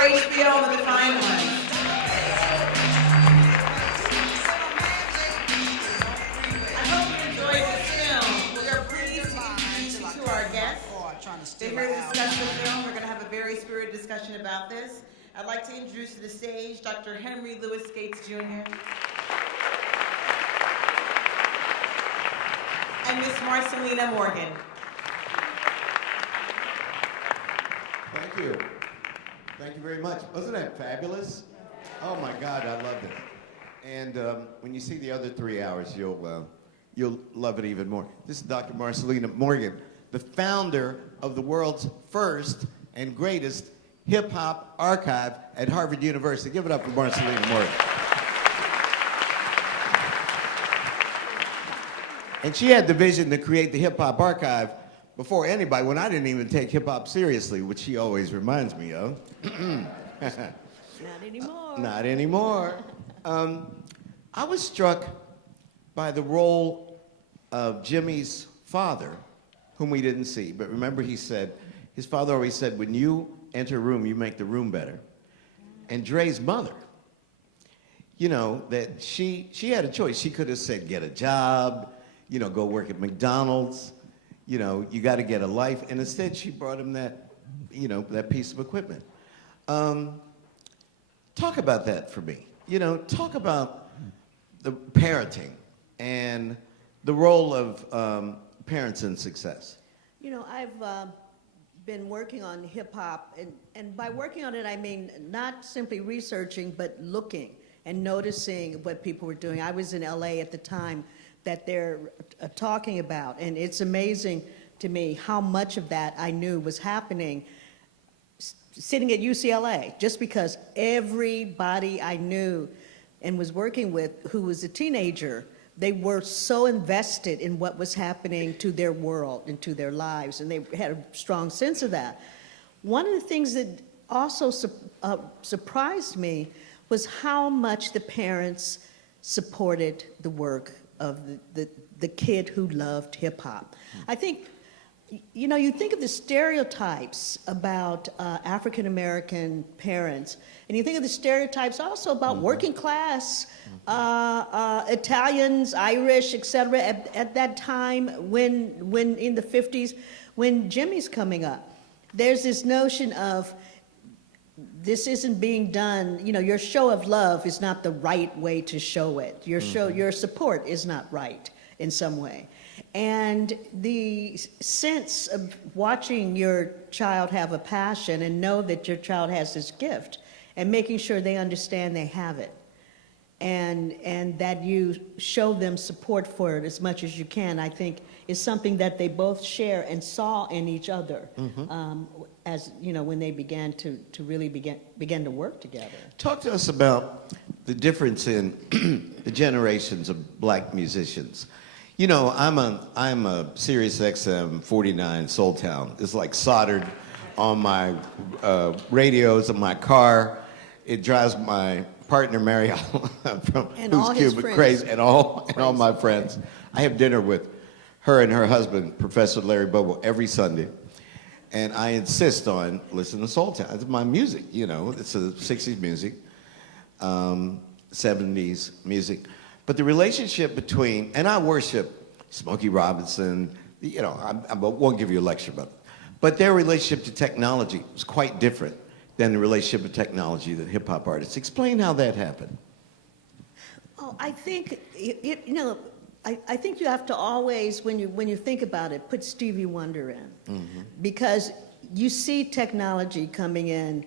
our HBO and the fine ones. I hope you enjoyed this film. We are pleased to introduce you to our guests. They're here to discuss the film. We're going to have a very spirited discussion about this. I'd like to introduce to the stage Dr. Henry Louis Gates Jr. and Miss Marcyliena Morgan. Thank you. Thank you very much. Wasn't that fabulous? Oh my God, I loved it. And when you see the other 3 hours, you'll love it even more. This is Dr. Marcyliena Morgan, the founder of the world's first and greatest hip-hop archive at Harvard University. Give it up for Marcyliena Morgan. And she had the vision to create the hip-hop archive before anybody, when I didn't even take hip-hop seriously, which she always reminds me of. Not anymore. Not anymore. I was struck by the role of Jimmy's father, whom we didn't see. But remember, he said, his father always said, when you enter a room, you make the room better. And Dre's mother, you know, that she had a choice. She could have said, get a job, you know, go work at McDonald's. You know, you got to get a life. And instead, she brought him that, you know, that piece of equipment. Talk about that for me. You know, talk about the parenting and the role of parents in success. You know, I've been working on hip hop, and by working on it, I mean not simply researching, but looking and noticing what people were doing. I was in LA at the time that they're talking about, and it's amazing to me how much of that I knew was happening sitting at UCLA, just because everybody I knew and was working with who was a teenager, they were so invested in what was happening to their world and to their lives, and they had a strong sense of that. One of the things that also surprised me was how much the parents supported the work of the kid who loved hip hop. I think, you know, you think of the stereotypes about African American parents, and you think of the stereotypes also about working class Italians, Irish, etc. At that time when in the 50s, when Jimmy's coming up. There's this notion of this isn't being done, you know, your show of love is not the right way to show it. Your your support is not right in some way. And the sense of watching your child have a passion and know that your child has this gift and making sure they understand they have it. And that you show them support for it as much as you can, I think, is something that they both share and saw in each other, as you know, when they began to really begin to work together. Talk to us about the difference in the generations of black musicians. You know, I'm a Sirius XM 49 Soul Town. It's like soldered on my radios in my car. It drives my partner Mary from Who's Cuban Crazy and all my friends. I have dinner with her and her husband, Professor Larry Bobo, every Sunday, and I insist on listening to Soul Town. It's my music, you know. It's a 60s music, 70s music, but the relationship between, and I worship Smokey Robinson. You know, I won't give you a lecture about it, but their relationship to technology was quite different than the relationship of technology that hip-hop artists. Explain how that happened. Oh, I think, you know, I think you have to always, when you think about it, put Stevie Wonder in. Because you see technology coming in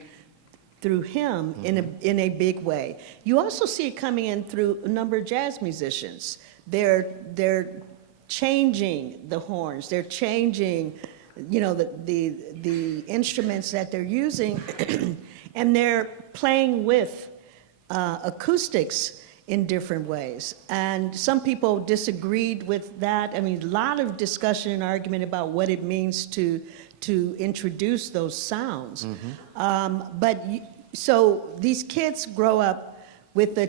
through him in a big way. You also see it coming in through a number of jazz musicians. They're changing the horns, they're changing, you know, the instruments that they're using, and they're playing with acoustics in different ways. And some people disagreed with that. I mean, a lot of discussion and argument about what it means to introduce those sounds. So these kids grow up with the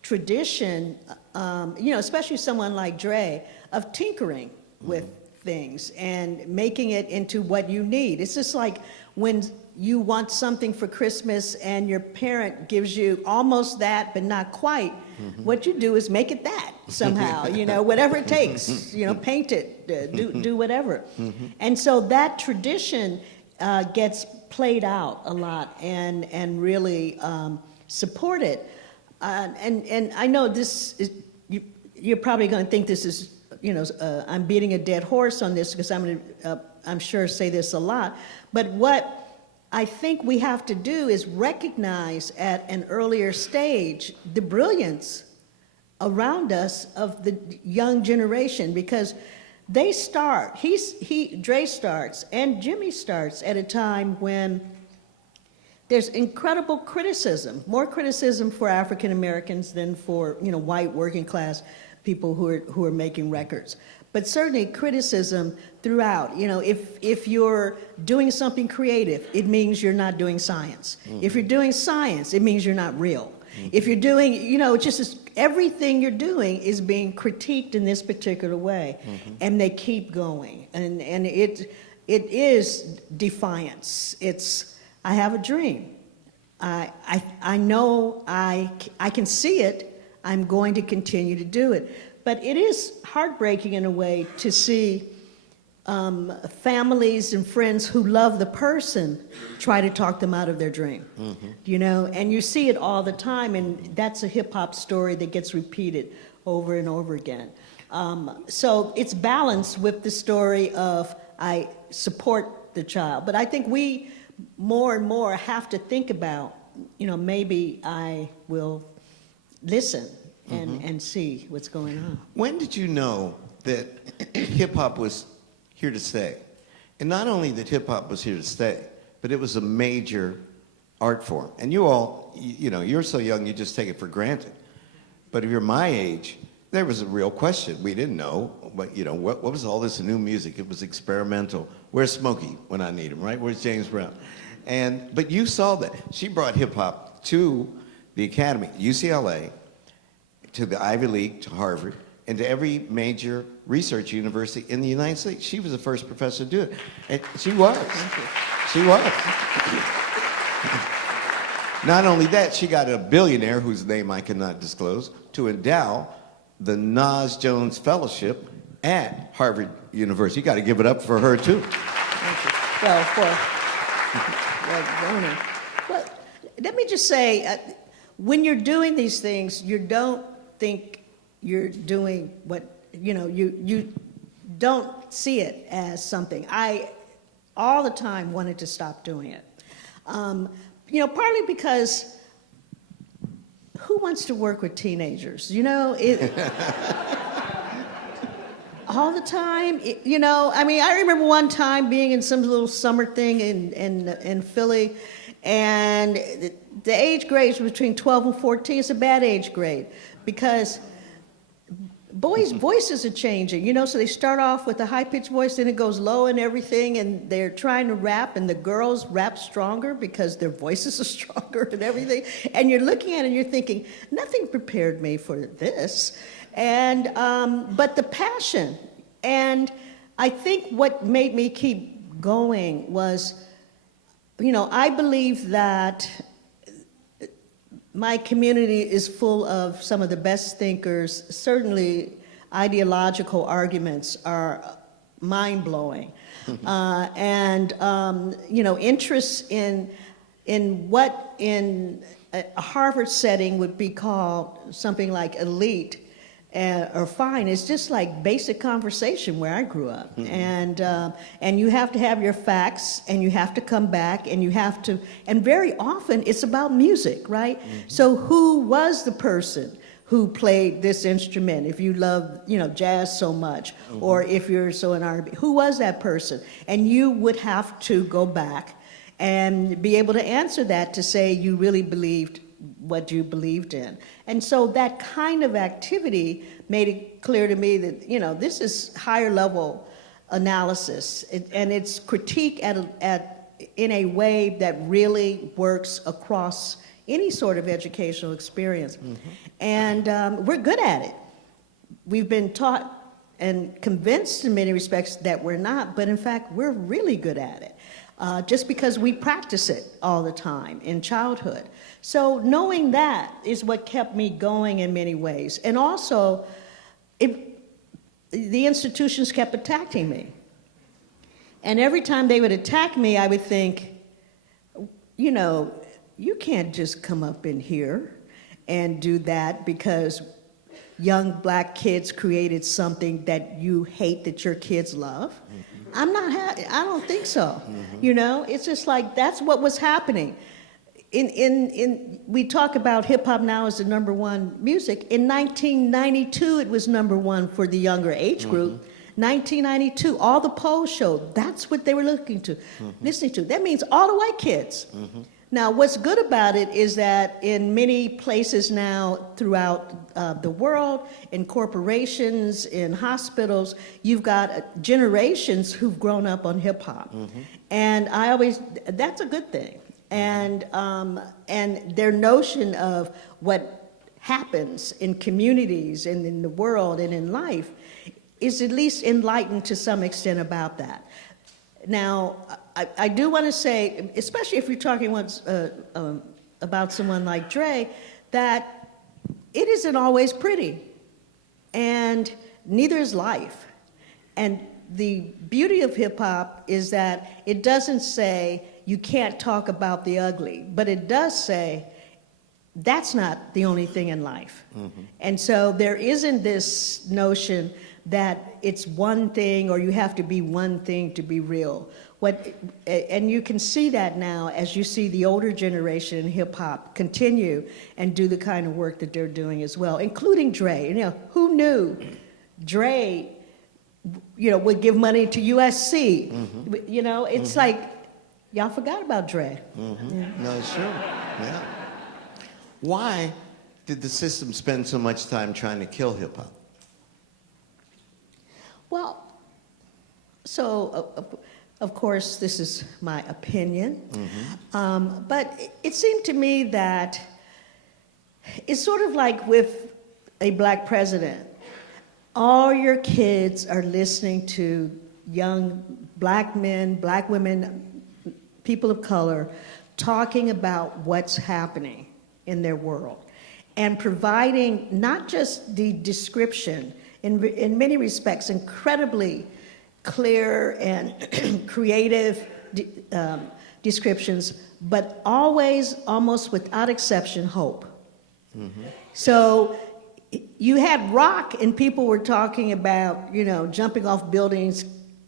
tradition, you know, especially someone like Dre, of tinkering with things and making it into what you need. It's just like when you want something for Christmas and your parent gives you almost that, but not quite, what you do is make it that somehow, you know, whatever it takes, you know, paint it, do whatever. And so that tradition gets played out a lot and really supported. And I know this is, you're probably going to think this is, you know, I'm beating a dead horse on this because I'm going to, I'm sure, say this a lot. But what I think we have to do is recognize at an earlier stage the brilliance around us of the young generation, because they start, Dre starts and Jimmy starts at a time when there's incredible criticism, more criticism for African Americans than for, you know, white working class people who are making records. But certainly criticism throughout. You know, if you're doing something creative, it means you're not doing science. If you're doing science, it means you're not real. If you're doing, you know, everything you're doing is being critiqued in this particular way, and they keep going. And it is defiance. It's, I have a dream. I know I can see it. I'm going to continue to do it. But it is heartbreaking in a way to see families and friends who love the person try to talk them out of their dream. You know, and you see it all the time, and that's a hip-hop story that gets repeated over and over again. So it's balanced with the story of I support the child. But I think we more and more have to think about, you know, maybe I will listen and see what's going on. When did you know that hip-hop was here to stay? And not only that hip-hop was here to stay, but it was a major art form. And you all, you know, you're so young, you just take it for granted. But if you're my age, there was a real question. We didn't know, but, you know, what was all this new music? It was experimental. Where's Smokey when I need him, right? Where's James Brown? But you saw that. She brought hip-hop to the Academy, UCLA, to the Ivy League, to Harvard, and to every major research university in the United States. She was the first professor to do it. And she was. She was. Not only that, she got a billionaire, whose name I cannot disclose, to endow the Nas Jones Fellowship at Harvard University. You got to give it up for her, too. Thank you. Well, let me just say, when you're doing these things, you don't think you're doing what, you know, you don't see it as something. I, all the time, wanted to stop doing it. You know, partly because who wants to work with teenagers? You know, all the time, you know, I mean, I remember one time being in some little summer thing in Philly, and the age grades between 12 and 14 is a bad age grade, because boys' voices are changing, you know, so they start off with a high-pitched voice, then it goes low and everything, and they're trying to rap, and the girls rap stronger because their voices are stronger and everything, and you're looking at it and you're thinking, nothing prepared me for this. And, but the passion, and I think what made me keep going was, you know, I believe that my community is full of some of the best thinkers. Certainly, ideological arguments are mind-blowing. And, you know, interests in what in a Harvard setting would be called something like elite or fine. It's just like basic conversation where I grew up. And you have to have your facts, and you have to come back, and you have to, and very often it's about music, right? So who was the person who played this instrument? If you love, you know, jazz so much, or if you're so in R&B, who was that person? And you would have to go back and be able to answer that, to say you really believed what you believed in. And so that kind of activity made it clear to me that, you know, this is higher level analysis, and it's critique in a way that really works across any sort of educational experience. And we're good at it. We've been taught and convinced in many respects that we're not, but in fact, we're really good at it. just because we practice it all the time in childhood. So knowing that is what kept me going in many ways. And also, the institutions kept attacking me. And every time they would attack me, I would think, you know, you can't just come up in here and do that because young black kids created something that you hate that your kids love. I don't think so. You know, it's just like that's what was happening. We talk about hip hop now as the #1 music. In 1992, it was #1 for the younger age group. 1992, all the polls showed that's what they were listening to. That means all the white kids. Now, what's good about it is that in many places now throughout the world, in corporations, in hospitals, you've got generations who've grown up on hip hop. And that's a good thing. And their notion of what happens in communities and in the world and in life is at least enlightened to some extent about that. Now, I do want to say, especially if you're talking about someone like Dre, that it isn't always pretty, and neither is life. And the beauty of hip hop is that it doesn't say you can't talk about the ugly, but it does say that's not the only thing in life. And so there isn't this notion that it's one thing or you have to be one thing to be real. And you can see that now as you see the older generation in hip hop continue and do the kind of work that they're doing as well, including Dre. You know, who knew Dre, you know, would give money to USC? You know, it's like, y'all forgot about Dre. Yeah. No, it's true. Yeah. Why did the system spend so much time trying to kill hip hop? Well, so of course this is my opinion, but it seemed to me that it's sort of like with a black president. All your kids are listening to young black men, black women, people of color, talking about what's happening in their world and providing not just the description, in many respects, incredibly clear and creative descriptions, but always, almost without exception, hope. So you had rock and people were talking about, you know, jumping off buildings,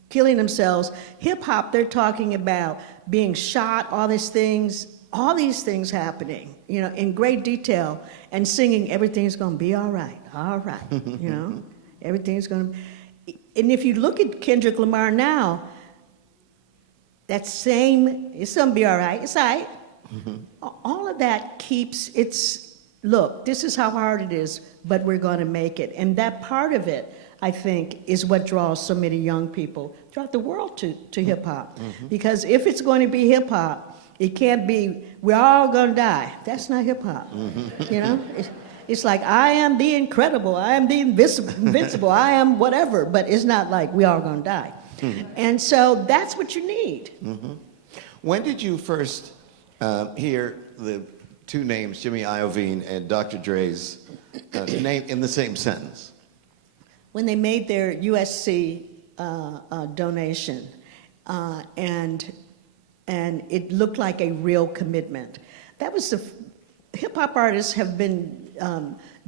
killing themselves. Hip hop, they're talking about being shot, all these things happening, you know, in great detail, and singing, everything's gonna be all right, you know, everything's gonna be. And if you look at Kendrick Lamar now, that same, it's gonna be all right, it's all right. All of that keeps, look, this is how hard it is, but we're gonna make it. And that part of it, I think, is what draws so many young people throughout the world to hip hop. Because if it's going to be hip hop, it can't be, we're all gonna die. That's not hip hop, you know? It's like, I am the incredible, I am the invincible, I am whatever, but it's not like we all gonna die. And so that's what you need. When did you first hear the two names, Jimmy Iovine and Dr. Dre's name in the same sentence? When they made their USC donation, and it looked like a real commitment. That was hip-hop artists have been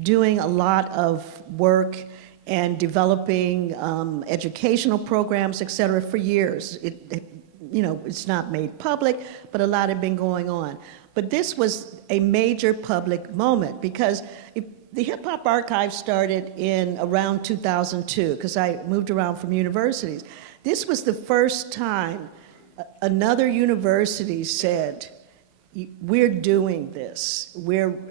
doing a lot of work and developing educational programs, et cetera, for years. You know, it's not made public, but a lot have been going on. But this was a major public moment because the Hip Hop Archive started in around 2002, because I moved around from universities. This was the first time another university said, we're doing this.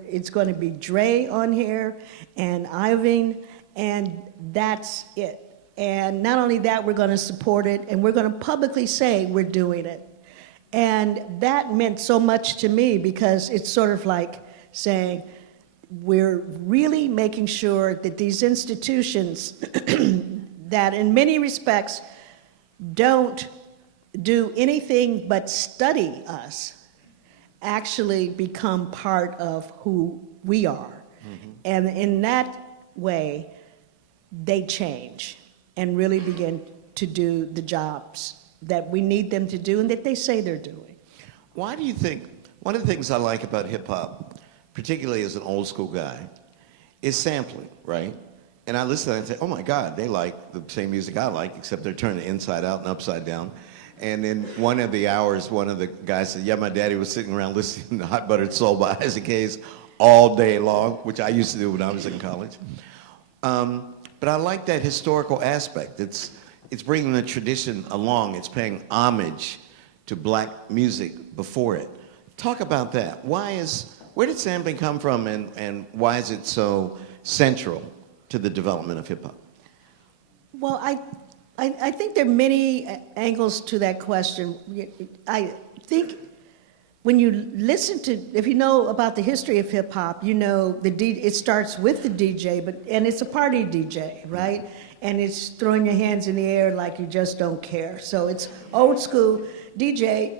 It's going to be Dre on here and Iovine, and that's it. And not only that, we're going to support it, and we're going to publicly say we're doing it. And that meant so much to me because it's sort of like saying, we're really making sure that these institutions that in many respects don't do anything but study us actually become part of who we are. And in that way, they change and really begin to do the jobs that we need them to do and that they say they're doing. Why do you think, one of the things I like about hip hop, particularly as an old school guy, is sampling, right? And I listen and I say, oh my God, they like the same music I like, except they're turning it inside out and upside down. And in one of the hours, one of the guys said, yeah, my daddy was sitting around listening to Hot Buttered Soul by Isaac Hayes all day long, which I used to do when I was in college. But I like that historical aspect. It's bringing the tradition along. It's paying homage to black music before it. Talk about that. Where did sampling come from, and why is it so central to the development of hip hop? Well, I think there are many angles to that question. I think when you listen to, if you know about the history of hip hop, you know it starts with the DJ, and it's a party DJ, right? And it's throwing your hands in the air like you just don't care. So it's old school DJ,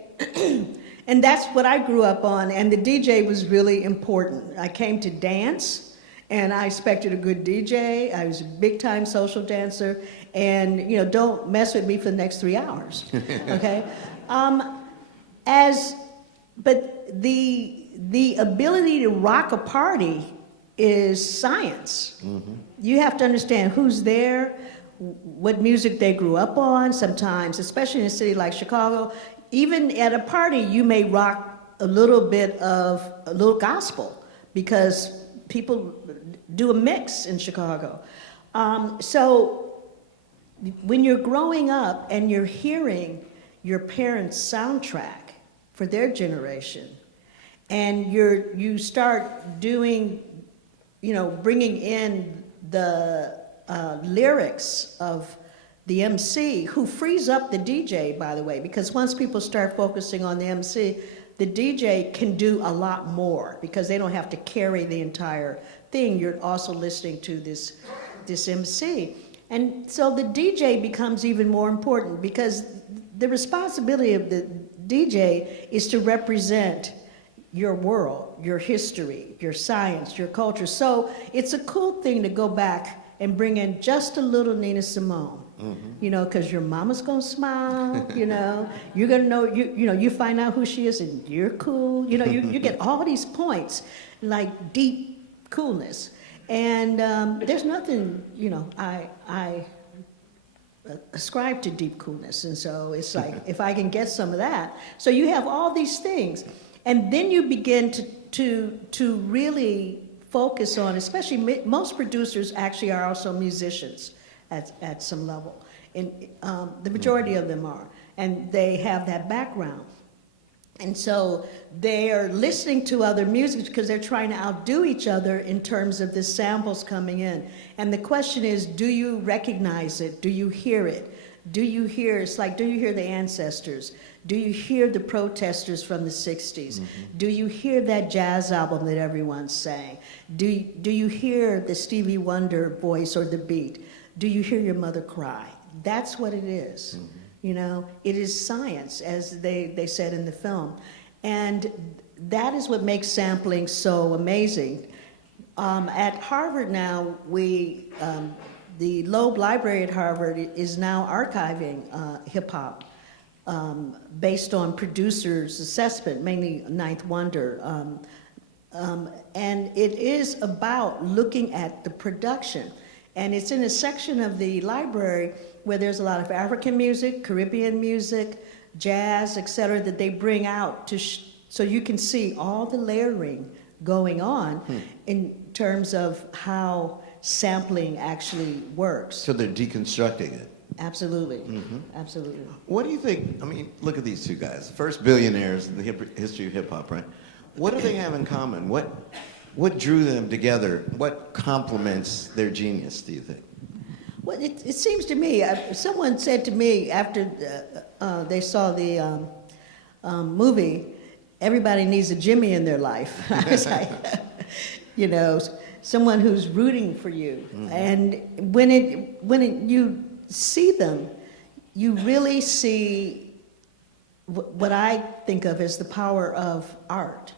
and that's what I grew up on. And the DJ was really important. I came to dance, and I expected a good DJ. I was a big time social dancer, and don't mess with me for the next 3 hours, okay? But the ability to rock a party is science. Mm-hmm. You have to understand who's there, what music they grew up on. Sometimes, especially in a city like Chicago, even at a party, you may rock a little gospel because people do a mix in Chicago. So when you're growing up and you're hearing your parents' soundtrack for their generation, and you start doing, bringing in the lyrics of the MC, who frees up the DJ, by the way, because once people start focusing on the MC, the DJ can do a lot more because they don't have to carry the entire thing. You're also listening to this MC. And so the DJ becomes even more important because the responsibility of the DJ is to represent your world, your history, your science, your culture. So it's a cool thing to go back and bring in just a little Nina Simone, because your mama's gonna smile, you're gonna know, you find out who she is and you're cool, you get all these points, like deep coolness. And there's nothing, I ascribe to deep coolness. And so it's like, if I can get some of that. So you have all these things. And then you begin to really focus on, especially most producers actually are also musicians at some level. And the majority of them are. And they have that background. And so they are listening to other music because they're trying to outdo each other in terms of the samples coming in. And the question is, do you recognize it? Do you hear it? Do you hear the ancestors? Do you hear the protesters from the 60s? Mm-hmm. Do you hear that jazz album that everyone's saying? Do you hear the Stevie Wonder voice or the beat? Do you hear your mother cry? That's what it is. Mm-hmm. It is science, as they said in the film. And that is what makes sampling so amazing. At Harvard now, the Loeb Library at Harvard is now archiving hip-hop based on producers' assessment, mainly Ninth Wonder. And it is about looking at the production. And it's in a section of the library where there's a lot of African music, Caribbean music, jazz, et cetera, that they bring out so you can see all the layering going on in terms of how sampling actually works. So they're deconstructing it. Absolutely, absolutely. What do you think, look at these two guys, first billionaires in the history of hip hop, right? What do they have in common? What drew them together? What complements their genius, do you think? Well, it seems to me, someone said to me after they saw the movie, everybody needs a Jimmy in their life. I was like, someone who's rooting for you. Mm-hmm. And when you see them, you really see what I think of as the power of art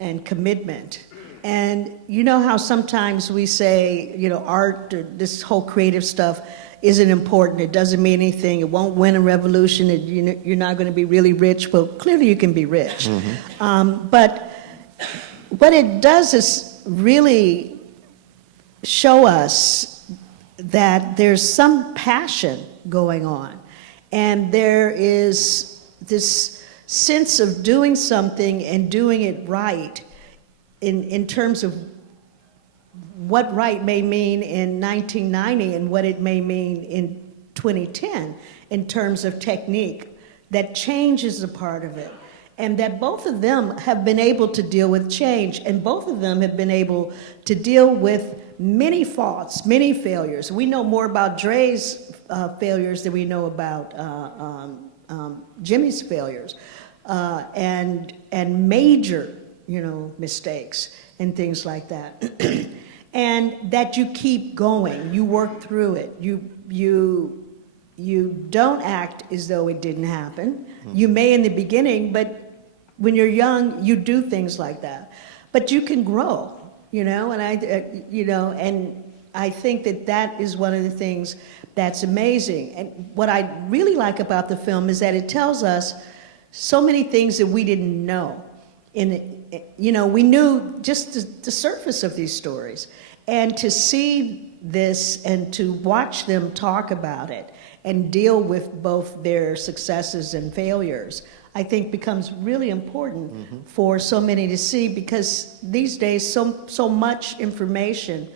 and commitment. And you know how sometimes we say, you know, art, this whole creative stuff isn't important, it doesn't mean anything, it won't win a revolution, you're not going to be really rich. Well, clearly you can be rich. But what it does is really show us that there's some passion going on, and there is this sense of doing something and doing it right in terms of what right may mean in 1990 and what it may mean in 2010 in terms of technique. That change is a part of it. And that both of them have been able to deal with change, and both of them have been able to deal with many faults, many failures. We know more about Dre's failures than we know about Jimmy's failures, and major, you know, mistakes and things like that. And that you keep going, you work through it, you don't act as though it didn't happen. You may in the beginning, but when you're young, you do things like that. But you can grow, you know, and I think that that is one of the things that's amazing. And what I really like about the film is that it tells us so many things that we didn't know. You know, we knew just the surface of these stories. And to see this and to watch them talk about it and deal with both their successes and failures, I think becomes really important for so many to see, because these days so much information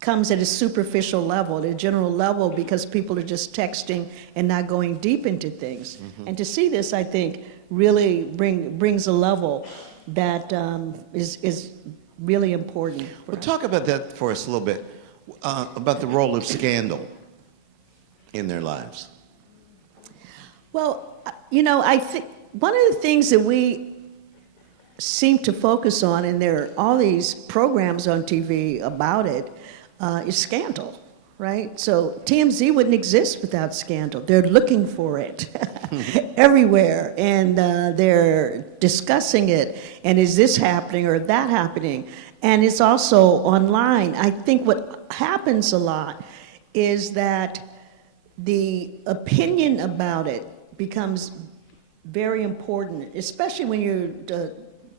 comes at a superficial level, at a general level, because people are just texting and not going deep into things. And to see this, I think, really brings a level that is really important. Well, talk about that for us a little bit, about the role of scandal in their lives. Well, you know, I think one of the things that we seem to focus on, and there are all these programs on TV about it, is scandal, right? So TMZ wouldn't exist without scandal. They're looking for it everywhere, and they're discussing it, and is this happening or that happening? And it's also online. I think what happens a lot is that the opinion about it becomes very important, especially when you're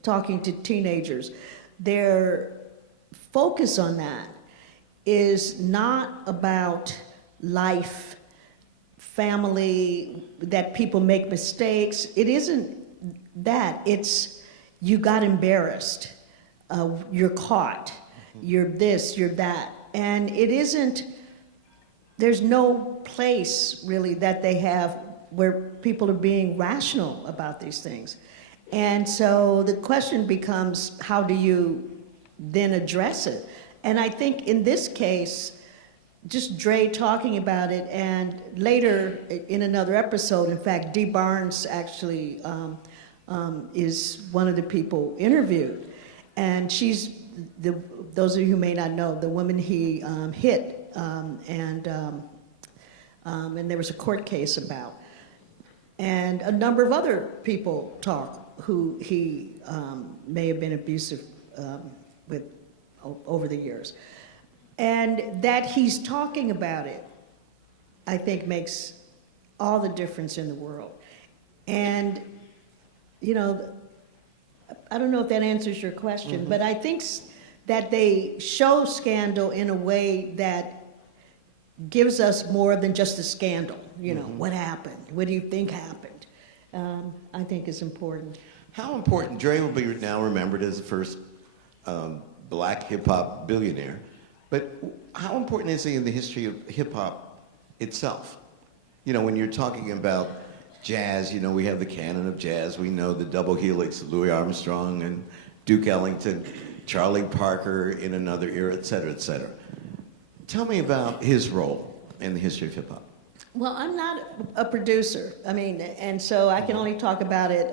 talking to teenagers. Their focus on that is not about life, family, that people make mistakes. It isn't that. It's you got embarrassed, you're caught, you're this, you're that. And it isn't, there's no place really that they have where people are being rational about these things. And so the question becomes, how do you then address it? And I think in this case, just Dre talking about it, and later in another episode, in fact, Dee Barnes actually is one of the people interviewed. And she's, those of you who may not know, the woman he hit, and there was a court case about. And a number of other people talk who he may have been abusive with over the years. And that he's talking about it, I think, makes all the difference in the world. And, you know, I don't know if that answers your question, but I think that they show scandal in a way that gives us more than just a scandal. You know, what happened? What do you think happened? I think is important. How important, Dre will be now remembered as the first black hip-hop billionaire, but how important is he in the history of hip-hop itself? You know, when you're talking about jazz, you know, we have the canon of jazz. We know the double helix of Louis Armstrong and Duke Ellington, Charlie Parker in another era, et cetera, et cetera. Tell me about his role in the history of hip-hop. Well, I'm not a producer. I mean, and so I can only talk about it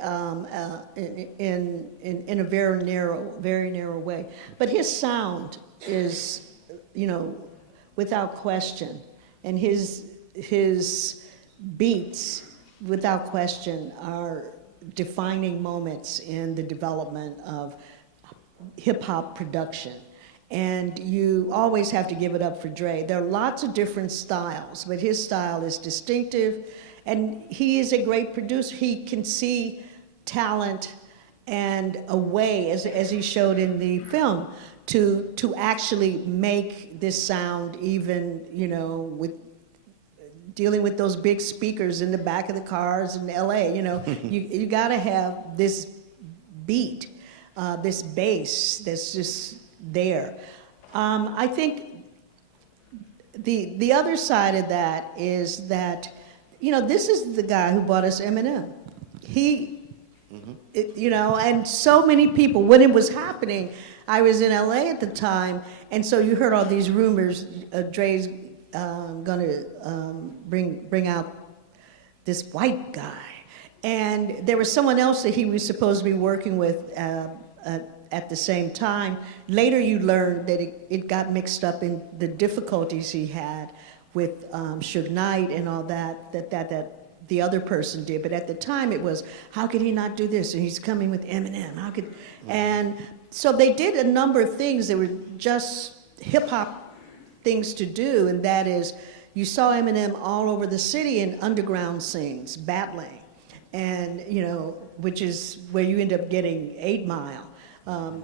in a very narrow way. But his sound is, you know, without question, and his beats without question, are defining moments in the development of hip-hop production. And you always have to give it up for Dre. There are lots of different styles, but his style is distinctive, and he is a great producer. He can see talent and a way, as he showed in the film, to actually make this sound even, you know, with dealing with those big speakers in the back of the cars in LA, you know, you gotta have this beat, this bass that's just there. I think the other side of that is that, you know, this is the guy who bought us Eminem. You know, and so many people, when it was happening, I was in LA at the time, and so you heard all these rumors, Dre's gonna bring out this white guy. And there was someone else that he was supposed to be working with at the same time. Later you learned that it got mixed up in the difficulties he had with Suge Knight and all that the other person did. But at the time it was, how could he not do this? And he's coming with Eminem, how could, and so they did a number of things that were just hip-hop things to do, and that is, you saw Eminem all over the city in underground scenes, battling, and, you know, which is where you end up getting 8 Mile.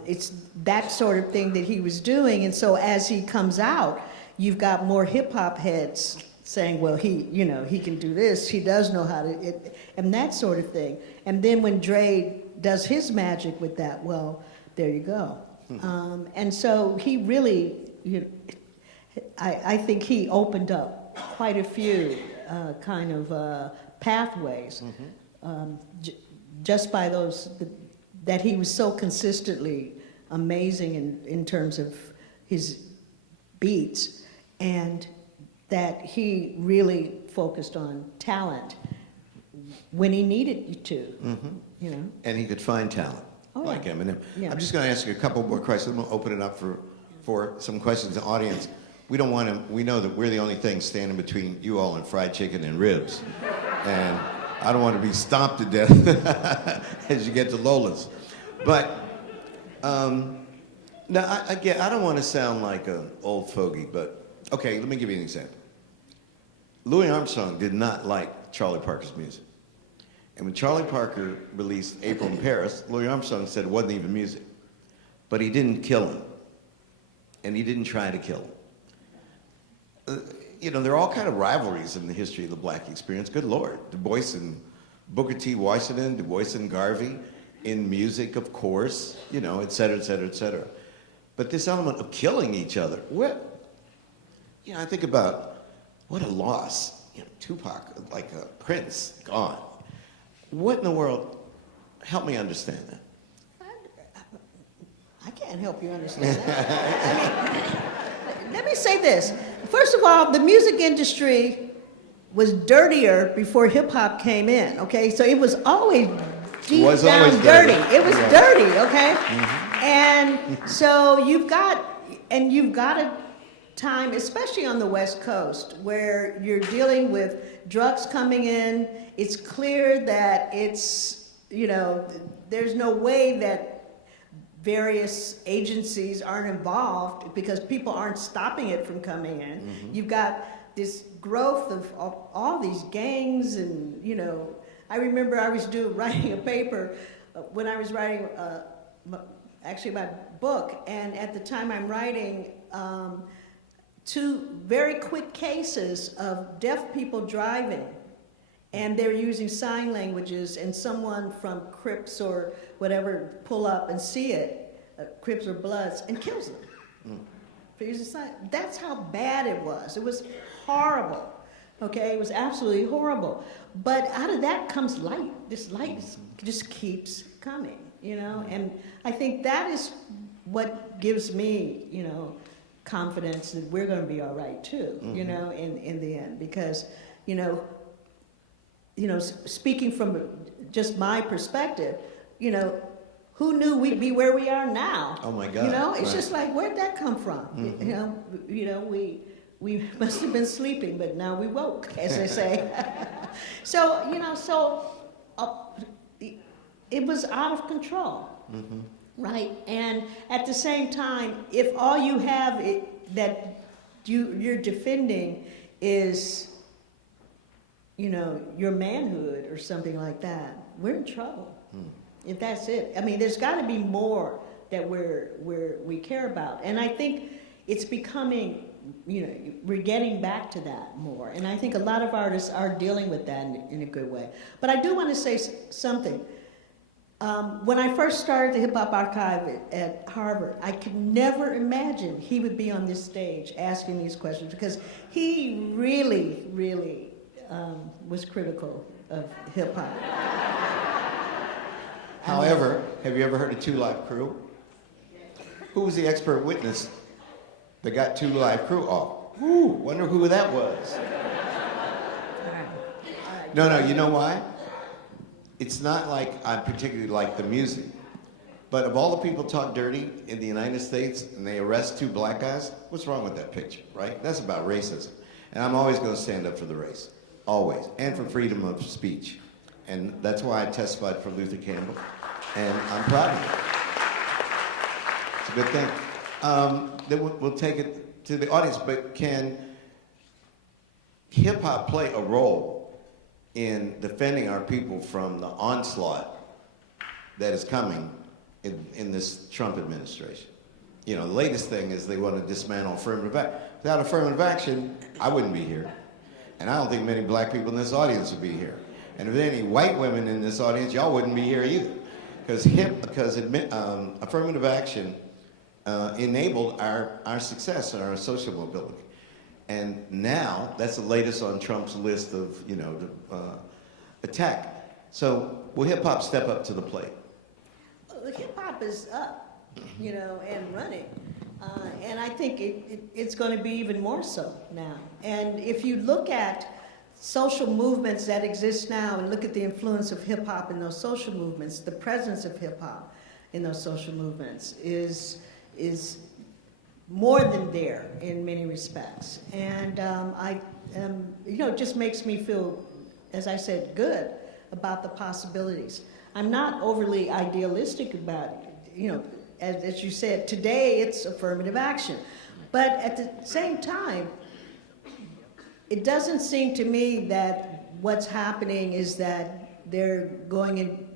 It's that sort of thing that he was doing, and so as he comes out, you've got more hip-hop heads saying, well, he can do this, he does know how to, and that sort of thing. And then when Dre does his magic with that, well, there you go. And so he really, you know, I think he opened up quite a few kind of pathways just by those, that he was so consistently amazing in terms of his beats, and that he really focused on talent when he needed to, you know. And he could find talent, like Eminem. Yeah. I'm just going to ask you a couple more questions. I'm going to open it up for some questions in the audience. We don't want to, we know that we're the only thing standing between you all and fried chicken and ribs. And I don't want to be stomped to death as you get to Lola's. But, now, again, I don't want to sound like an old fogey, but, okay, let me give you an example. Louis Armstrong did not like Charlie Parker's music. And when Charlie Parker released April in Paris, Louis Armstrong said it wasn't even music. But he didn't kill him. And he didn't try to kill him. You know, there are all kind of rivalries in the history of the black experience. Good Lord. Du Bois and Booker T. Washington, Du Bois and Garvey, in music, of course, you know, et cetera, et cetera, et cetera. But this element of killing each other, you know, I think about what a loss. You know, Tupac, like a Prince, gone. What in the world? Help me understand that. I can't help you understand that. I mean, let me say this. First of all, the music industry was dirtier before hip-hop came in, okay? So it was always deep down dirty. It was dirty, okay? And so you've got a time, especially on the West Coast, where you're dealing with drugs coming in. It's clear that it's, you know, there's no way that various agencies aren't involved because people aren't stopping it from coming in. You've got this growth of all these gangs, and, you know, I remember I was writing a paper when I was writing actually my book, and at the time I'm writing 2 very quick cases of deaf people driving, and they're using sign languages, and someone from Crips or whatever pull up and see it, Crips or Bloods, and kills them. For using sign. That's how bad it was. It was horrible. Okay, it was absolutely horrible. But out of that comes light. This light just keeps coming, you know? And I think that is what gives me, you know, confidence that we're going to be all right too, you know, in the end. Because, you know, speaking from just my perspective, you know, who knew we'd be where we are now? Oh my God! You know, it's just like, where'd that come from? You know, we must have been sleeping, but now we woke, as they say. So, it was out of control, right? And at the same time, if all you have that you're defending is, your manhood or something like that, we're in trouble. If that's it. I mean, there's got to be more that we care about. And I think it's becoming, we're getting back to that more. And I think a lot of artists are dealing with that in a good way. But I do want to say something. When I first started the Hip Hop Archive at Harvard, I could never imagine he would be on this stage asking these questions, because he really, really was critical of hip hop. However, have you ever heard of Two Live Crew? Who was the expert witness that got Two Live Crew off? Ooh, wonder who that was. No, you know why? It's not like I particularly like the music, but of all the people talk dirty in the United States and they arrest 2 black guys, what's wrong with that picture, right? That's about racism. And I'm always going to stand up for the race, always, and for freedom of speech. And that's why I testified for Luther Campbell, and I'm proud of it. It's a good thing. Then we'll take it to the audience, but can hip-hop play a role in defending our people from the onslaught that is coming in this Trump administration? The latest thing is they want to dismantle affirmative action. Without affirmative action, I wouldn't be here. And I don't think many black people in this audience would be here. And if there are any white women in this audience, y'all wouldn't be here either. Because affirmative action enabled our success and our social mobility. And now, that's the latest on Trump's list of, attack. So will hip-hop step up to the plate? Hip-hop is up, and running. And I think it's going to be even more so now. And if you look at social movements that exist now and look at the influence of hip-hop in those social movements, the presence of hip-hop in those social movements is more than there in many respects. And it just makes me feel, as I said, good about the possibilities. I'm not overly idealistic about it. As you said, today it's affirmative action. But at the same time, it doesn't seem to me that what's happening is that they're going in,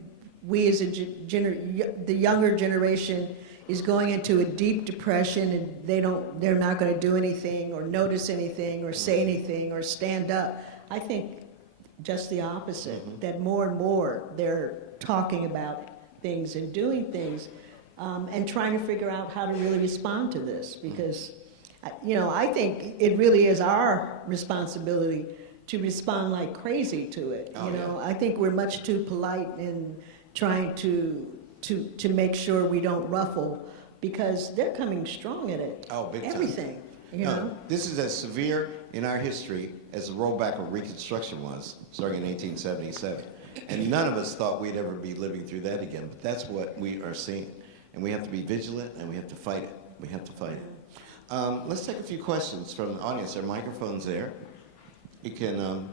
we as the younger generation is going into a deep depression, and they're not going to do anything or notice anything or say anything or stand up. I think just the opposite, that more and more they're talking about things and doing things, and trying to figure out how to really respond to this, because I think it really is our responsibility to respond like crazy to it. I think we're much too polite in trying to make sure we don't ruffle, because they're coming strong at it. Oh, big time. Everything, This is as severe in our history as the rollback of Reconstruction was, starting in 1877. And none of us thought we'd ever be living through that again, but that's what we are seeing. And we have to be vigilant, and we have to fight it. We have to fight it. Let's take a few questions from the audience. There are microphones there. You can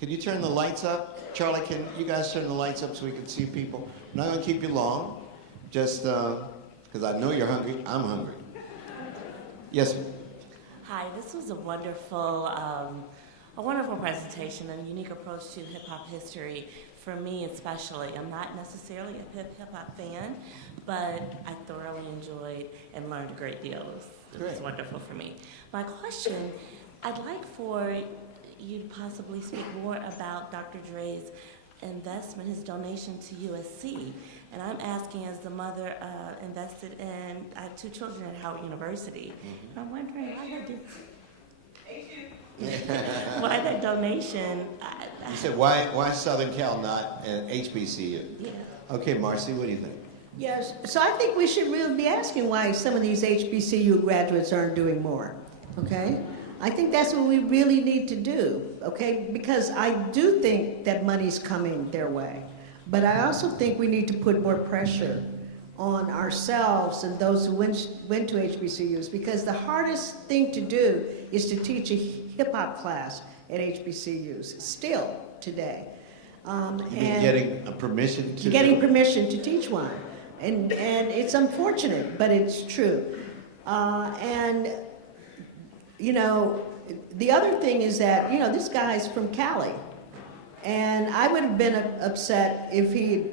you turn the lights up? Charlie, can you guys turn the lights up so we can see people? I'm not going to keep you long, just because I know you're hungry. I'm hungry. Yes, ma'am. Hi, this was a wonderful presentation and a unique approach to hip-hop history for me especially. I'm not necessarily a hip-hop fan, but I thoroughly enjoyed and learned a great deal. It was wonderful for me. My question, I'd like for you to possibly speak more about Dr. Dre's investment, his donation to USC. And I'm asking, as the mother invested in, I have 2 children at Howard University. And I'm wondering why that donation. You said, why Southern Cal, not an HBCU? Yeah. Okay, Marcy, what do you think? Yes, so I think we should really be asking why some of these HBCU graduates aren't doing more, okay? I think that's what we really need to do, okay? Because I do think that money's coming their way, but I also think we need to put more pressure on ourselves and those who went to HBCUs, because the hardest thing to do is to teach a hip-hop class at HBCUs, still today. You mean getting a permission to? Getting permission to teach one. And it's unfortunate, but it's true. And, you know, the other thing is that, you know, this guy's from Cali. And I would have been upset if he,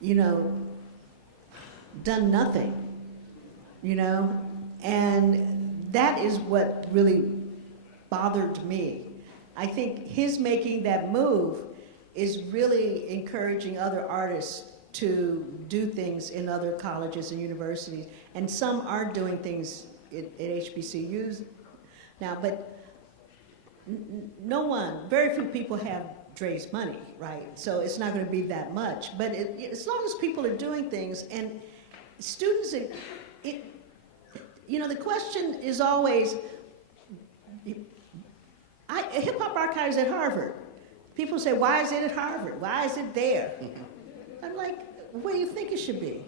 you know, done nothing, you know? And that is what really bothered me. I think his making that move is really encouraging other artists to do things in other colleges and universities. And some are doing things at HBCUs now, but no one, very few people have Dre's money, right? So it's not going to be that much. But as long as people are doing things, and students, you know, the question is always, Hip Hop Archives at Harvard. People say, why is it at Harvard? Why is it there? I'm like, where do you think it should be?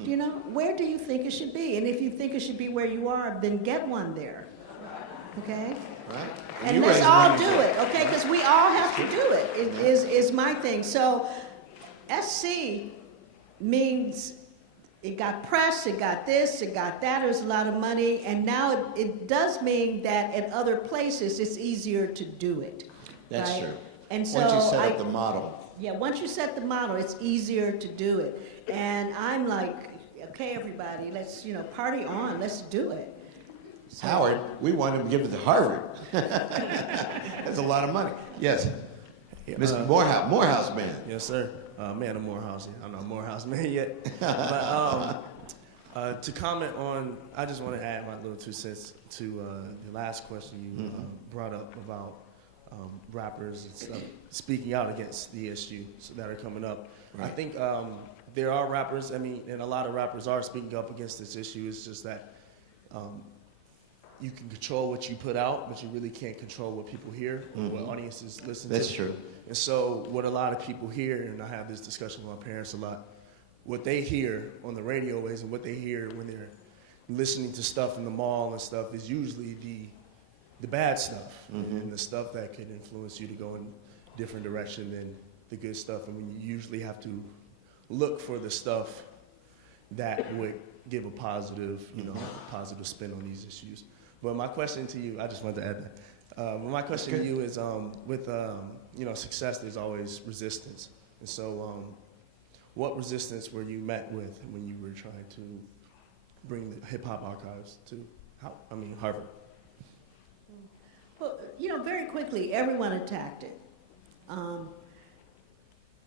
You know, where do you think it should be? And if you think it should be where you are, then get one there, okay? Right. And let's all do it, okay? Because we all have to do it, is my thing. So SC means it got press, it got this, it got that, there's a lot of money, and now it does mean that at other places it's easier to do it. That's right? true. And so once you set up the model. Yeah, once you set the model, it's easier to do it. And I'm like, okay, everybody, let's, you know, party on, let's do it. So, Howard, we want him to give it to Harvard. That's a lot of money. Yes. Yeah, Mr. Morehouse man. Yes, sir. Man of Morehouse. I'm not a Morehouse man yet. But to comment on, I just want to add my little 2 cents to the last question you brought up about rappers and stuff speaking out against the issues that are coming up. Right. I think there are rappers, I mean, and a lot of rappers are speaking up against this issue. It's just that you can control what you put out, but you really can't control what people hear, or what audiences listen to. That's true. And so what a lot of people hear, and I have this discussion with my parents a lot, what they hear on the radio is, and what they hear when they're listening to stuff in the mall and stuff, is usually the bad stuff, and the stuff that could influence you to go in a different direction than the good stuff. And when you usually have to look for the stuff that would give a positive, you know, positive spin on these issues. But my question to you, I just wanted to add that. My question to you is, with you know, success, there's always resistance. And so, what resistance were you met with when you were trying to bring the Hip Hop Archives to, Harvard? well, you know, very quickly, everyone attacked it.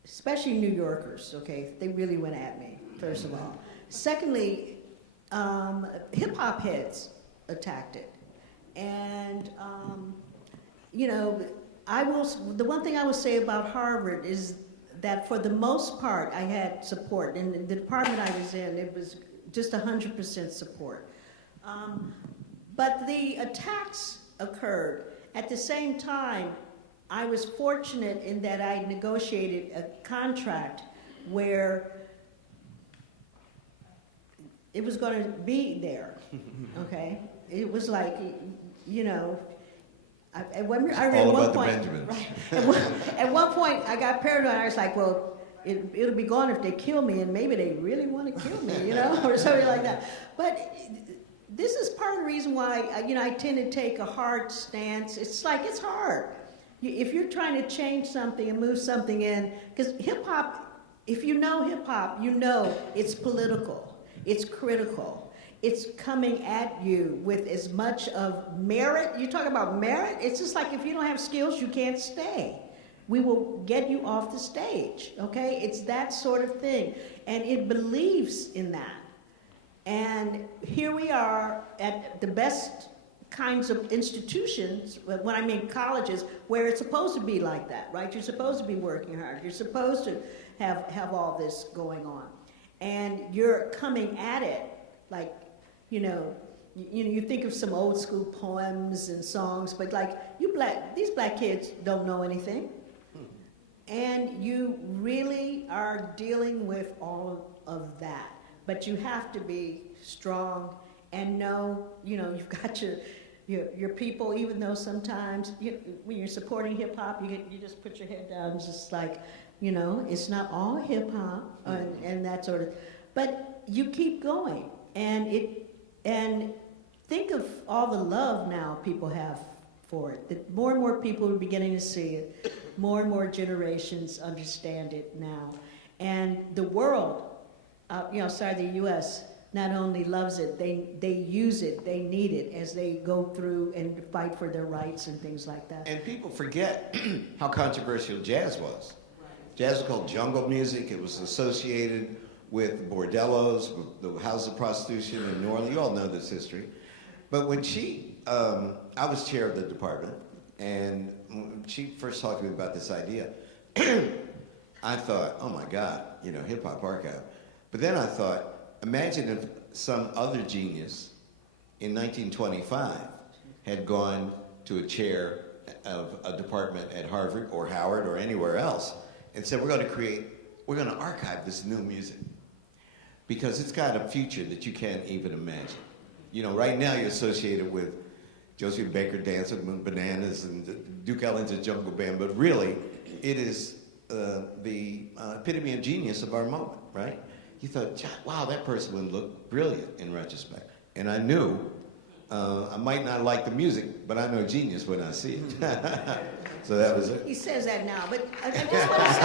Especially New Yorkers, okay? They really went at me, first of all. Secondly, hip-hop heads attacked it. And, you know, the one thing I will say about Harvard is that for the most part, I had support. In the department I was in, it was just 100% support. But the attacks occurred. At the same time, I was fortunate in that I negotiated a contract where it was going to be there, okay? It was like, you know, at one point I got paranoid. I was like, well, it'll be gone if they kill me, and maybe they really want to kill me, you know, or something like that. But this is part of the reason why, you know, I tend to take a hard stance. It's like, it's hard. If you're trying to change something and move something in, because hip-hop, if you know hip-hop, you know it's political, it's critical, it's coming at you with as much of merit. You talk about merit, it's just like if you don't have skills, you can't stay. We will get you off the stage, okay? It's that sort of thing, and it believes in that. And here we are at the best kinds of institutions, when I mean colleges, where it's supposed to be like that, right? You're supposed to be working hard. You're supposed to have all this going on. And you're coming at it like, you think of some old school poems and songs, but like these black kids don't know anything. And you really are dealing with all of that. But you have to be strong and know, you know, you've got your people, even though sometimes when you're supporting hip hop, you just put your head down, just like, you know, it's not all hip hop and that sort of, but you keep going. And think of all the love now people have for it. That more and more people are beginning to see it. More and more generations understand it now. And the world, outside the U.S., not only loves it, they use it, they need it as they go through and fight for their rights and things like that. And people forget how controversial jazz was. Jazz was called jungle music. It was associated with bordellos, with the house of prostitution in New Orleans. You all know this history. But when I was chair of the department, and when she first talked to me about this idea, I thought, oh my God, hip hop archive. But then I thought, imagine if some other genius in 1925 had gone to a chair of a department at Harvard or Howard or anywhere else and said, we're going to archive this new music because it's got a future that you can't even imagine. Right now you're associated with Josephine Baker dancing with bananas and Duke Ellington's Jungle Band, but really it is the epitome of genius of our moment, right? You thought, wow, that person would look brilliant in retrospect. And I knew, I might not like the music, but I know genius when I see it. So that was it. He says that now, but I just want to say,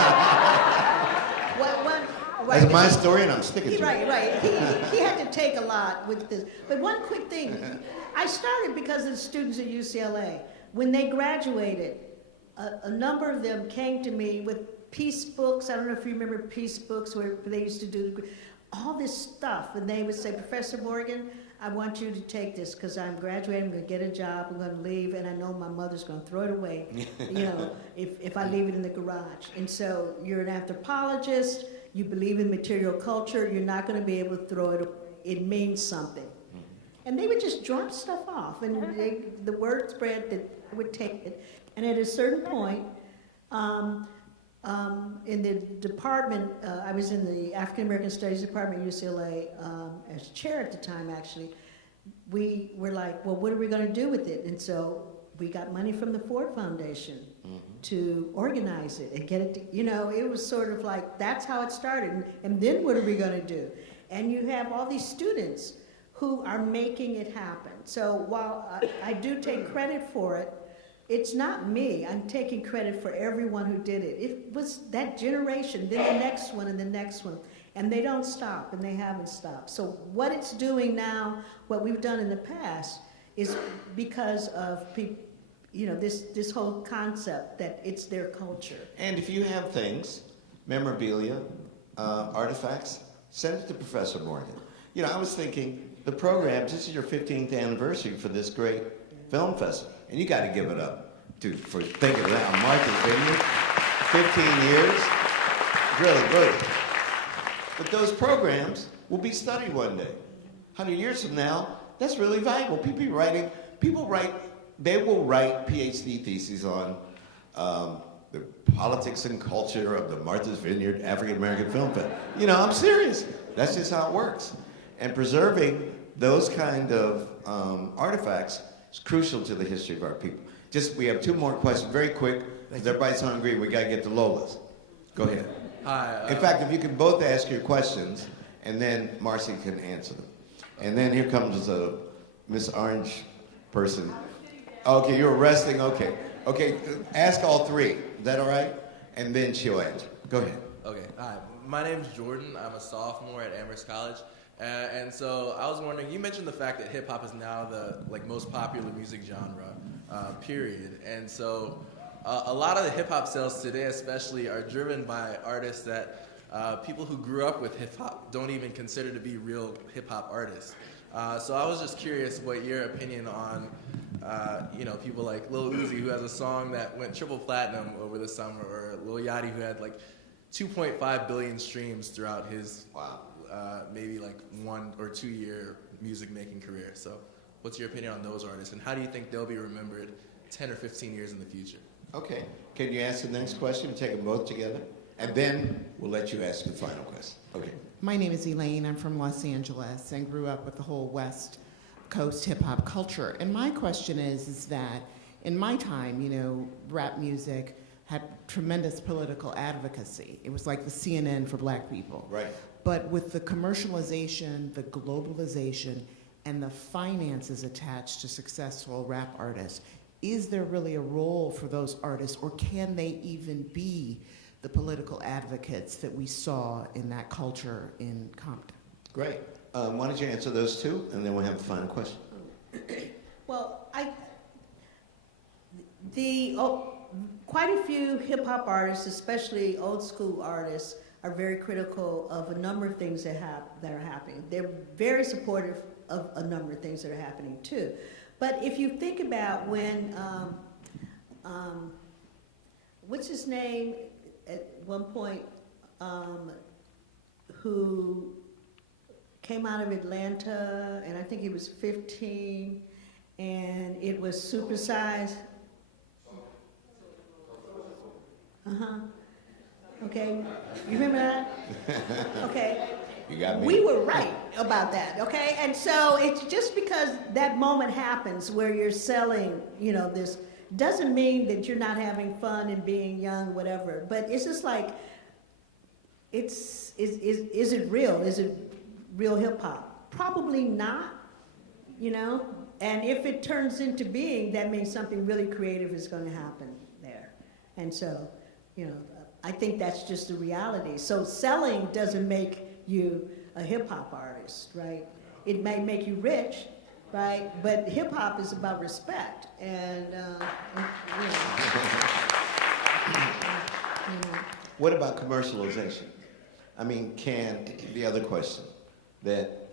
That's my story, and I'm sticking to it. Right. He had to take a lot with this. But one quick thing, I started because of the students at UCLA. When they graduated, a number of them came to me with peace books. I don't know if you remember peace books where they used to do all this stuff. And they would say, Professor Morgan, I want you to take this because I'm graduating, I'm going to get a job, I'm going to leave, and I know my mother's going to throw it away, if I leave it in the garage. And so you're an anthropologist, you believe in material culture, you're not going to be able to throw it away. It means something. And they would just drop stuff off, and the word spread that I would take it. And at a certain point, in the department, I was in the African American Studies department at UCLA as chair at the time, actually. We were like, well, what are we going to do with it? And so we got money from the Ford Foundation to organize it and get it to, it was sort of like, that's how it started. And then what are we going to do? And you have all these students who are making it happen. So while I do take credit for it, it's not me. I'm taking credit for everyone who did it. It was that generation, then the next one and the next one. And they don't stop, and they haven't stopped. So what it's doing now, what we've done in the past, is because of people, this whole concept that it's their culture. And if you have things, memorabilia, artifacts, send it to Professor Morgan. I was thinking, the program, this is your 15th anniversary for this great film festival. And you got to give it up for thinking of that on Martha's Vineyard. 15 years, really good. But those programs will be studied one day. 100 years from now, that's really valuable. They will write PhD theses on the politics and culture of the Martha's Vineyard African American Film Festival. I'm serious. That's just how it works. And preserving those kind of artifacts is crucial to the history of our people. We have two more questions, very quick, because everybody's hungry. We got to get to Lola's. Go ahead. Hi. In fact, if you can both ask your questions, and then Marcy can answer them. And then here comes a Miss Orange person. Okay, you're resting. Okay, ask all three. Is that all right? And then she'll answer. Go ahead. Okay. Hi. My name's Jordan. I'm a sophomore at Amherst College. And so I was wondering, you mentioned the fact that hip hop is now the most popular music genre, period. And so a lot of the hip hop sales today, especially, are driven by artists that people who grew up with hip hop don't even consider to be real hip hop artists. So I was just curious what your opinion on, people like Lil Uzi, who has a song that went triple platinum over the summer, or Lil Yachty, who had 2.5 billion streams throughout his maybe 1 or 2 year music making career. So what's your opinion on those artists, and how do you think they'll be remembered 10 or 15 years in the future? Okay. Can you ask the next question? Take them both together, and then we'll let you ask the final question. Okay. My name is Elaine. I'm from Los Angeles and grew up with the whole West Coast hip hop culture. And my question is that in my time, you know, rap music had tremendous political advocacy. It was like the CNN for black people. Right. But with the commercialization, the globalization, and the finances attached to successful rap artists, is there really a role for those artists, or can they even be the political advocates that we saw in that culture in Compton? Great. Why don't you answer those two, and then we'll have a final question. Well, quite a few hip hop artists, especially old school artists, are very critical of a number of things that are happening. They're very supportive of a number of things that are happening too. But if you think about when, what's his name at one point, who came out of Atlanta, and I think he was 15, and it was supersized. Okay, you remember that? Okay. You got me. We were right about that, okay? And so it's just because that moment happens where you're selling, you know, this, doesn't mean that you're not having fun and being young, whatever. But it's just like, is it real? Is it real hip hop? Probably not, you know? And if it turns into being, that means something really creative is going to happen there. And so, you know, I think that's just the reality. So selling doesn't make you a hip hop artist, right? It may make you rich, right? But hip hop is about respect, and you know. What about commercialization? I mean, the other question, that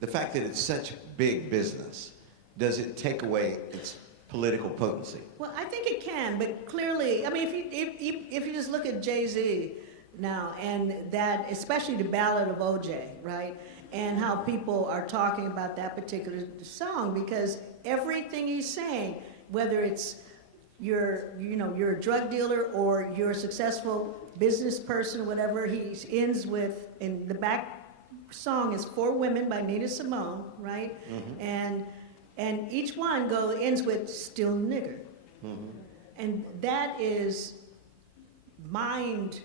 the fact that it's such big business, does it take away its political potency? Well, I think it can, but clearly, I mean, if you just look at Jay-Z now, and that, especially the Ballad of O.J., right? And how people are talking about that particular song, because everything he's saying, whether it's you're a drug dealer or you're a successful business person, whatever, he ends with, in the back song is For Women by Nina Simone, right? Mm-hmm. And each one ends with still nigger. Mm-hmm. And that is mind-boggling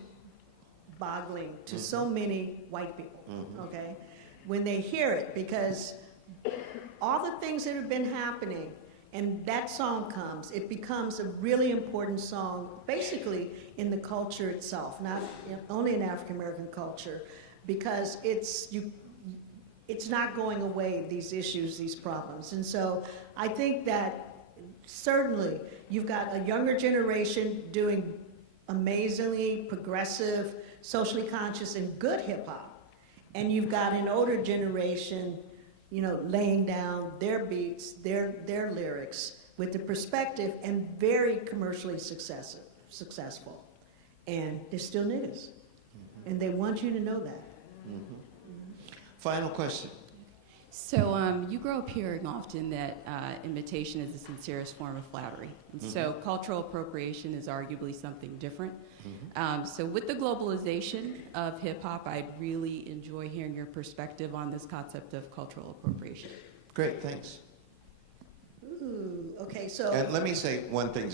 to mm-hmm. so many white people, mm-hmm. okay? When they hear it, because all the things that have been happening, and that song comes, it becomes a really important song, basically in the culture itself, not only in African-American culture, because it's not going away, these issues, these problems. And so I think that certainly you've got a younger generation doing amazingly progressive, socially conscious, and good hip hop. And you've got an older generation, you know, laying down their beats, their lyrics with the perspective, and very commercially successful. And they're still niggas. Mm-hmm. And they want you to know that. Mm-hmm. Final question. So you grow up hearing often that imitation is the sincerest form of flattery. And mm-hmm. so cultural appropriation is arguably something different. Mm-hmm. So with the globalization of hip hop, I'd really enjoy hearing your perspective on this concept of cultural appropriation. Great, thanks. Ooh, okay, so. And let me say one thing.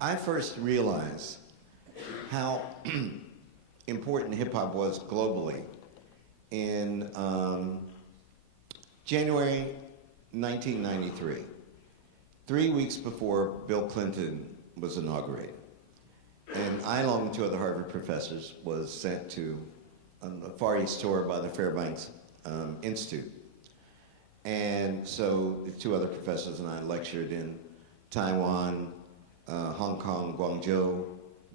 I first realized how important hip hop was globally in January 1993, 3 weeks before Bill Clinton was inaugurated. And I, along with two other Harvard professors, was sent to a Far East tour by the Fairbanks Institute. And so the two other professors and I lectured in Taiwan, Hong Kong, Guangzhou,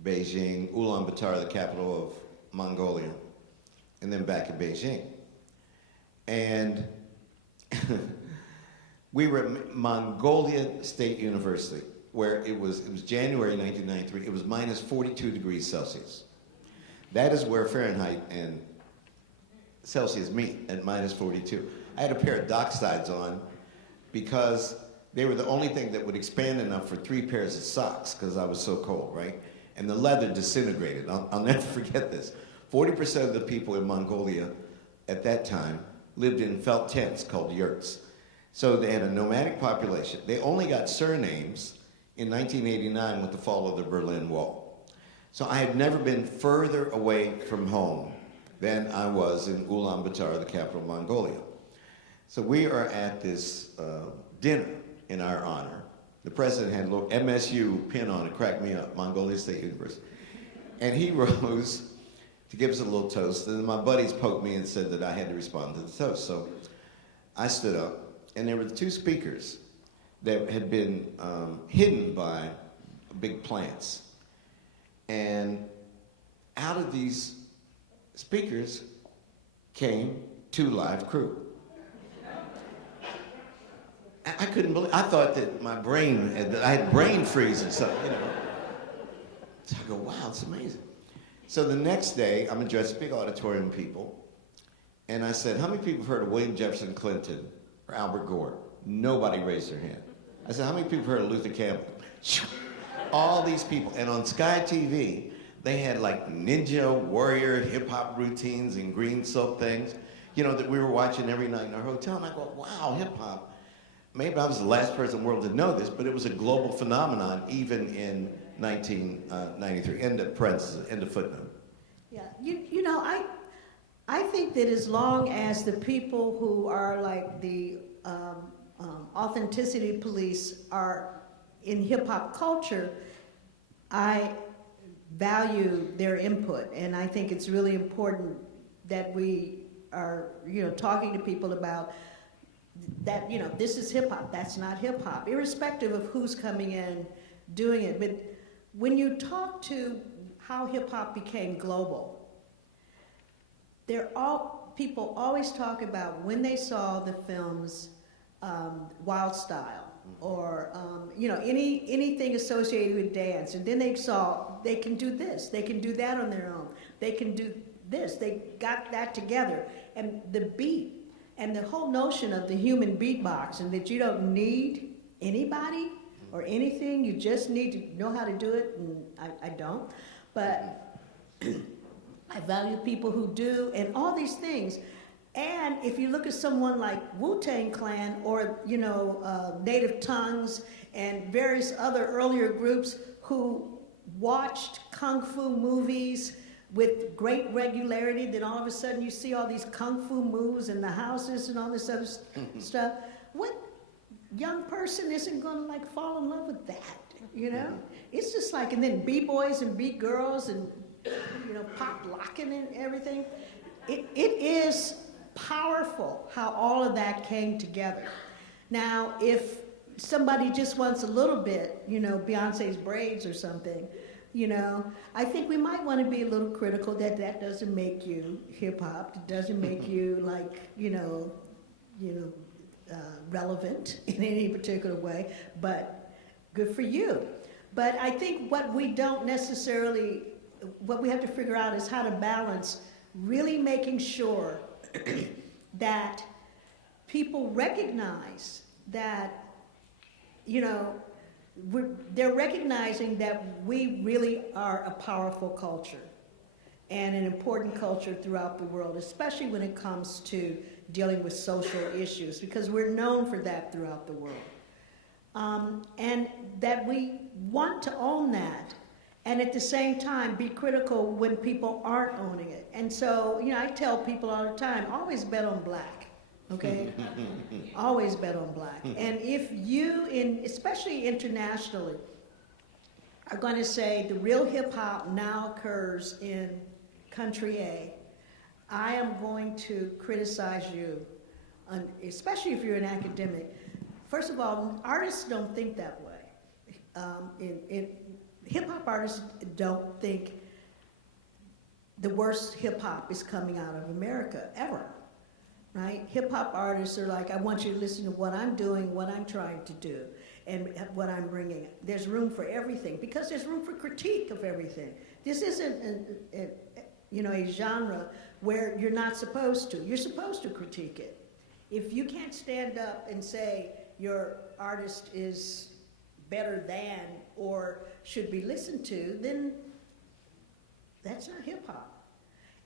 Beijing, Ulaanbaatar, the capital of Mongolia, and then back in Beijing. And we were at Mongolia State University, where it was January 1993. It was minus 42 degrees Celsius. That is where Fahrenheit and Celsius meet, at minus 42. I had a pair of docksides on because they were the only thing that would expand enough for 3 pairs of socks because I was so cold, right? And the leather disintegrated. I'll never forget this. 40% of the people in Mongolia at that time lived in felt tents called yurts. So they had a nomadic population. They only got surnames in 1989 with the fall of the Berlin Wall. So I had never been further away from home than I was in Ulaanbaatar, the capital of Mongolia. So we are at this dinner in our honor. The president had a little MSU pin on it, cracked me up, Mongolia State University. And he rose to give us a little toast, and my buddies poked me and said that I had to respond to the toast. So I stood up, and there were 2 speakers that had been hidden by big plants. And out of these speakers came 2 live crew. I couldn't believe, I thought that my brain, that I had brain freeze or something, you know. So I go, wow, it's amazing. So the next day, I'm addressing big auditorium people, and I said, how many people have heard of William Jefferson Clinton or Albert Gore? Nobody raised their hand. I said, how many people have heard of Luther Campbell? All these people. And on Sky TV, they had like ninja warrior hip-hop routines and green silk things, you know, that we were watching every night in our hotel. And I go, wow, hip-hop. Maybe I was the last person in the world to know this, but it was a global phenomenon even in 1993. End of parenthesis, end of footnote. Yeah, you know, I think that as long as the people who are like the authenticity police are in hip-hop culture, I value their input, and I think it's really important that we are, you know, talking to people about that, you know, this is hip-hop, that's not hip-hop, irrespective of who's coming in doing it. But when you talk to how hip-hop became global, people always talk about when they saw the films Wild Style or you know, anything associated with dance, and then they saw they can do this, they can do that on their own, they can do this, they got that together, and the beat and the whole notion of the human beatbox, and that you don't need anybody or anything, you just need to know how to do it, and I don't, but I value people who do, and all these things. And if you look at someone like Wu-Tang Clan or, you know, Native Tongues and various other earlier groups who watched kung fu movies with great regularity, then all of a sudden you see all these kung fu moves in the houses and all this other stuff. What young person isn't going to like fall in love with that, you know? It's just like, and then B-boys and B-girls and, you know, pop locking and everything. It is powerful how all of that came together. Now, if somebody just wants a little bit, you know, Beyonce's braids or something, you know, I think we might want to be a little critical that that doesn't make you hip-hop, it doesn't make you like, you know, relevant in any particular way, but good for you. But I think what we don't necessarily, what we have to figure out is how to balance really making sure that people recognize that, you know, they're recognizing that we really are a powerful culture and an important culture throughout the world, especially when it comes to dealing with social issues, because we're known for that throughout the world. And that we want to own that, and at the same time be critical when people aren't owning it. And so, you know, I tell people all the time, always bet on black, okay? Always bet on black. And if you, especially internationally, are going to say the real hip hop now occurs in country A, I am going to criticize you, especially if you're an academic. First of all, artists don't think that way. Hip-hop artists don't think the worst hip-hop is coming out of America, ever, right? Hip-hop artists are like, I want you to listen to what I'm doing, what I'm trying to do, and what I'm bringing. There's room for everything, because there's room for critique of everything. This isn't a genre where you're not supposed to. You're supposed to critique it. If you can't stand up and say, your artist is better than or should be listened to, then that's not hip hop.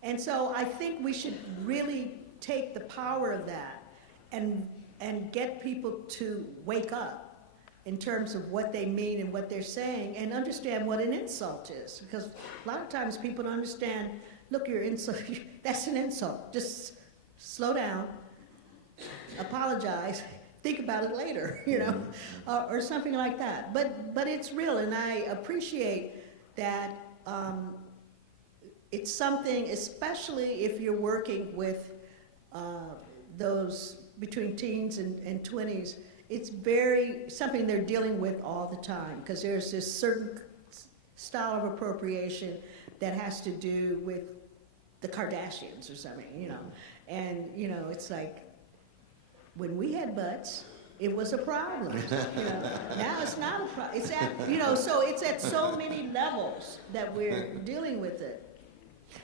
And so I think we should really take the power of that and get people to wake up in terms of what they mean and what they're saying, and understand what an insult is. Because a lot of times people don't understand, look, your insult, that's an insult. Just slow down, apologize, think about it later, you know, or something like that. But it's real, and I appreciate that. It's something, especially if you're working with those between teens and 20s, it's something they're dealing with all the time, because there's this certain style of appropriation that has to do with the Kardashians or something, you know. And, you know, it's like, when we had butts, it was a problem, you know. Now it's not a problem. It's at, you know, so it's at so many levels that we're dealing with it.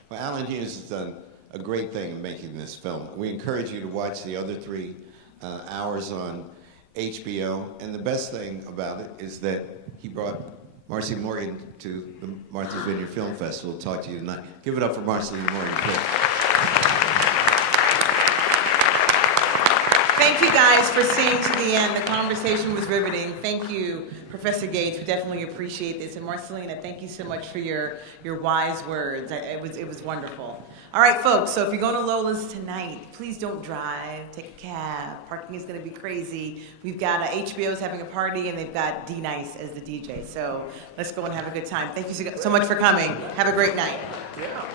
Well, Alan Hughes has done a great thing in making this film. We encourage you to watch the other 3 hours on HBO, and the best thing about it is that he brought Marcy Morgan to the Martha's Vineyard Film Festival to talk to you tonight. Give it up for Marcy Morgan, please. Thank you guys for staying to the end. The conversation was riveting. Thank you, Professor Gates. We definitely appreciate this. And Marcyliena, thank you so much for your wise words. It was wonderful. All right, folks, so if you're going to Lola's tonight, please don't drive. Take a cab. Parking is going to be crazy. We've got HBO's having a party, and they've got D-Nice as the DJ. So let's go and have a good time. Thank you so much for coming. Have a great night. Yeah.